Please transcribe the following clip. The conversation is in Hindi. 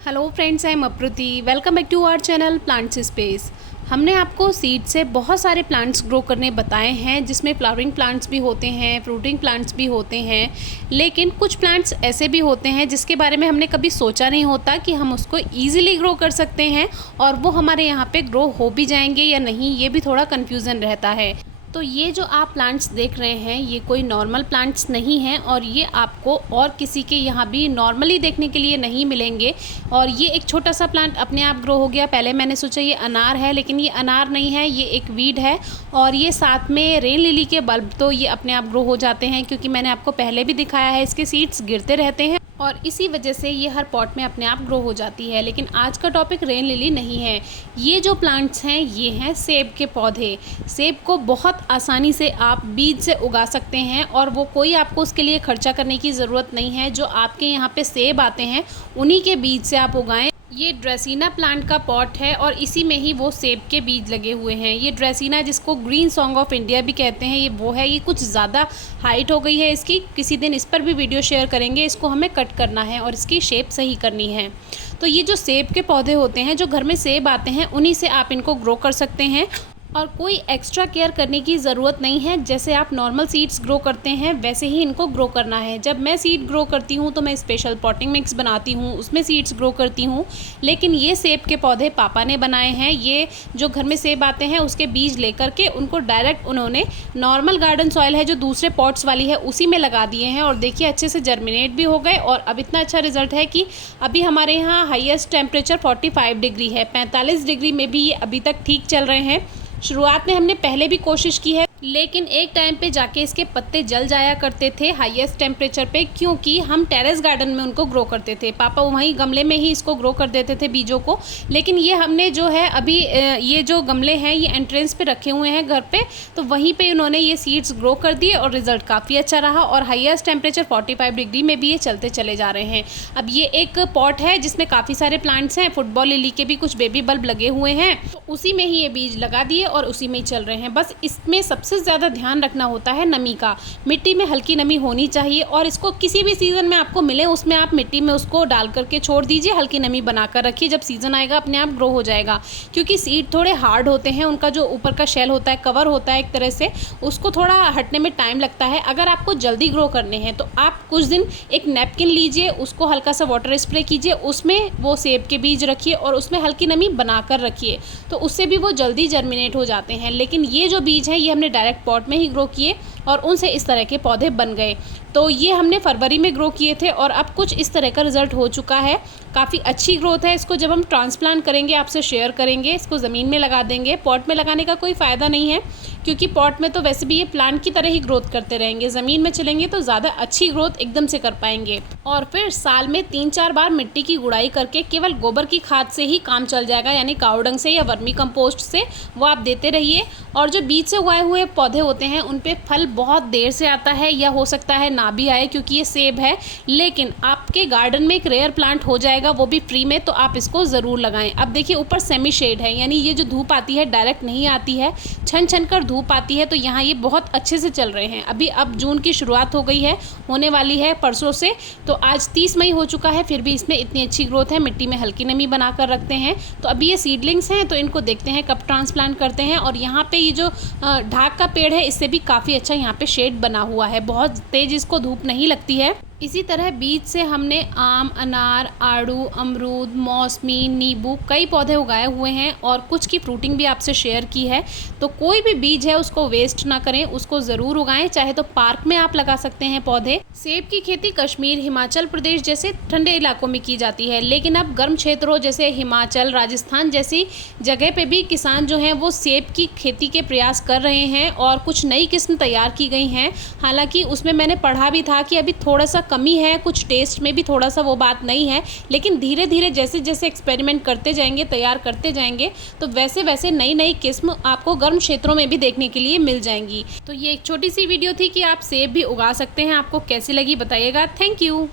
Hello friends, I am Apruti. Welcome back to our channel plants space. हमने आपको सीड से बहुत सारे प्लांट्स ग्रो करने बताए हैं, जिसमें फ्लावरिंग प्लांट्स भी होते हैं, फ्रूटिंग प्लांट्स भी होते हैं। लेकिन कुछ प्लांट्स ऐसे भी होते हैं जिसके बारे में हमने कभी सोचा नहीं होता कि हम उसको ईजिली ग्रो कर सकते हैं और वो हमारे यहाँ पे ग्रो हो भी जाएंगे या नहीं, ये भी थोड़ा कन्फ्यूज़न रहता है। तो ये जो आप प्लांट्स देख रहे हैं, ये कोई नॉर्मल प्लांट्स नहीं हैं और ये आपको और किसी के यहाँ भी नॉर्मली देखने के लिए नहीं मिलेंगे। और ये एक छोटा सा प्लांट अपने आप ग्रो हो गया। पहले मैंने सोचा ये अनार है, लेकिन ये अनार नहीं है, ये एक वीड है। और ये साथ में रेन लिली के बल्ब तो ये अपने आप ग्रो हो जाते हैं, क्योंकि मैंने आपको पहले भी दिखाया है इसके सीड्स गिरते रहते हैं और इसी वजह से ये हर पॉट में अपने आप ग्रो हो जाती है। लेकिन आज का टॉपिक रेन लिली नहीं है। ये जो प्लांट्स हैं ये हैं सेब के पौधे। सेब को बहुत आसानी से आप बीज से उगा सकते हैं और वो कोई आपको उसके लिए खर्चा करने की ज़रूरत नहीं है। जो आपके यहाँ पे सेब आते हैं उन्हीं के बीज से आप उगाएं। ये ड्रेसीना प्लांट का पॉट है और इसी में ही वो सेब के बीज लगे हुए हैं। ये ड्रेसीना, जिसको ग्रीन सॉन्ग ऑफ इंडिया भी कहते हैं, ये वो है। ये कुछ ज़्यादा हाइट हो गई है इसकी, किसी दिन इस पर भी वीडियो शेयर करेंगे। इसको हमें कट करना है और इसकी शेप सही करनी है। तो ये जो सेब के पौधे होते हैं, जो घर में सेब आते हैं, उन्हीं से आप इनको ग्रो कर सकते हैं और कोई एक्स्ट्रा केयर करने की ज़रूरत नहीं है। जैसे आप नॉर्मल सीड्स ग्रो करते हैं वैसे ही इनको ग्रो करना है। जब मैं सीड ग्रो करती हूँ तो मैं स्पेशल पॉटिंग मिक्स बनाती हूँ, उसमें सीड्स ग्रो करती हूँ। लेकिन ये सेब के पौधे पापा ने बनाए हैं। ये जो घर में सेब आते हैं उसके बीज लेकर के उनको डायरेक्ट उन्होंने नॉर्मल गार्डन सॉइल है जो दूसरे पॉट्स वाली है उसी में लगा दिए हैं और देखिए अच्छे से जर्मिनेट भी हो गए। और अब इतना अच्छा रिजल्ट है कि अभी हमारे यहाँ हाईएस्ट टेम्परेचर 45 डिग्री है। 45 डिग्री में भी ये अभी तक ठीक चल रहे हैं। शुरुआत में हमने पहले भी कोशिश की है, लेकिन एक टाइम पे जाके इसके पत्ते जल जाया करते थे हाईएस्ट टेम्परेचर पे, क्योंकि हम टेरेस गार्डन में उनको ग्रो करते थे। पापा वहीं गमले में ही इसको ग्रो कर देते थे बीजों को। लेकिन ये हमने जो है अभी ये जो गमले हैं ये एंट्रेंस पे रखे हुए हैं घर पे, तो वहीं पे उन्होंने ये सीड्स ग्रो कर दिए और रिजल्ट काफ़ी अच्छा रहा। और हाईएस्ट टेम्परेचर 45 डिग्री में भी ये चलते चले जा रहे हैं। अब ये एक पॉट है जिसमें काफ़ी सारे प्लांट्स हैं। फुटबॉल लिली के भी कुछ बेबी बल्ब लगे हुए हैं, तो उसी में ही ये बीज लगा दिए और उसी में ही चल रहे हैं। बस इसमें सबसे ज़्यादा ध्यान रखना होता है नमी का। मिट्टी में हल्की नमी होनी चाहिए और इसको किसी भी सीज़न में आपको मिले उसमें आप मिट्टी में उसको डाल करके छोड़ दीजिए, हल्की नमी बनाकर रखिए। जब सीज़न आएगा अपने आप ग्रो हो जाएगा, क्योंकि सीड थोड़े हार्ड होते हैं। उनका जो ऊपर का शेल होता है, कवर होता है एक तरह से, उसको थोड़ा हटने में टाइम लगता है। अगर आपको जल्दी ग्रो करने हैं तो आप कुछ दिन एक नैपकिन लीजिए, उसको हल्का सा वाटर स्प्रे कीजिए, उसमें वो सेब के बीज रखिए और उसमें हल्की नमी बनाकर रखिए, तो उससे भी वो जल्दी जर्मिनेट हो जाते हैं। लेकिन ये जो बीज हैं ये हमने डायरेक्ट पॉट में ही ग्रो किए और उनसे इस तरह के पौधे बन गए। तो ये हमने फरवरी में ग्रो किए थे और अब कुछ इस तरह का रिजल्ट हो चुका है। काफ़ी अच्छी ग्रोथ है। इसको जब हम ट्रांसप्लांट करेंगे आपसे शेयर करेंगे। इसको ज़मीन में लगा देंगे। पॉट में लगाने का कोई फ़ायदा नहीं है, क्योंकि पॉट में तो वैसे भी ये प्लांट की तरह ही ग्रोथ करते रहेंगे। ज़मीन में चलेंगे तो ज़्यादा अच्छी ग्रोथ एकदम से कर पाएंगे। और फिर साल में 3-4 बार मिट्टी की गुड़ाई करके केवल गोबर की खाद से ही काम चल जाएगा, यानी काउडंग से या वर्मी कंपोस्ट से वो आप देते रहिए। और जो बीज से उगाए हुए पौधे होते हैं उन पे फल बहुत देर से आता है या हो सकता है ना भी आए, क्योंकि ये सेब है। लेकिन आपके गार्डन में एक रेयर प्लांट हो जाएगा, वो भी फ्री में, तो आप इसको ज़रूर लगाएं। अब देखिए ऊपर सेमी शेड है, यानी ये जो धूप आती है डायरेक्ट नहीं आती है, छन छन कर धूप आती है। तो यहाँ ये बहुत अच्छे से चल रहे हैं। अभी अब जून की शुरुआत हो गई है, होने वाली है परसों से। तो आज 30 मई हो चुका है, फिर भी इसमें इतनी अच्छी ग्रोथ है। मिट्टी में हल्की नमी बनाकर रखते हैं। तो अभी ये सीडलिंग्स हैं, तो इनको देखते हैं कब ट्रांसप्लांट करते हैं। और यहाँ पे ये जो ढाक का पेड़ है, इससे भी काफ़ी अच्छा यहाँ पे शेड बना हुआ है, बहुत तेज इसको धूप नहीं लगती है। इसी तरह बीज से हमने आम, अनार, आड़ू, अमरूद, मौसमी, नींबू कई पौधे उगाए हुए हैं और कुछ की फ्रूटिंग भी आपसे शेयर की है। तो कोई भी बीज है उसको वेस्ट ना करें, उसको ज़रूर उगाएं। चाहे तो पार्क में आप लगा सकते हैं पौधे। सेब की खेती कश्मीर, हिमाचल प्रदेश जैसे ठंडे इलाकों में की जाती है, लेकिन अब गर्म क्षेत्रों जैसे हिमाचल, राजस्थान जैसी जगह पे भी किसान जो हैं वो सेब की खेती के प्रयास कर रहे हैं और कुछ नई किस्म तैयार की गई हैं। हालांकि उसमें मैंने पढ़ा भी था कि अभी थोड़ा सा कमी है, कुछ टेस्ट में भी थोड़ा सा वो बात नहीं है। लेकिन धीरे धीरे जैसे जैसे एक्सपेरिमेंट करते जाएंगे, तैयार करते जाएंगे, तो वैसे वैसे नई नई किस्म आपको गर्म क्षेत्रों में भी देखने के लिए मिल जाएंगी। तो ये एक छोटी सी वीडियो थी कि आप सेब भी उगा सकते हैं। आपको कैसी लगी बताइएगा। Thank you.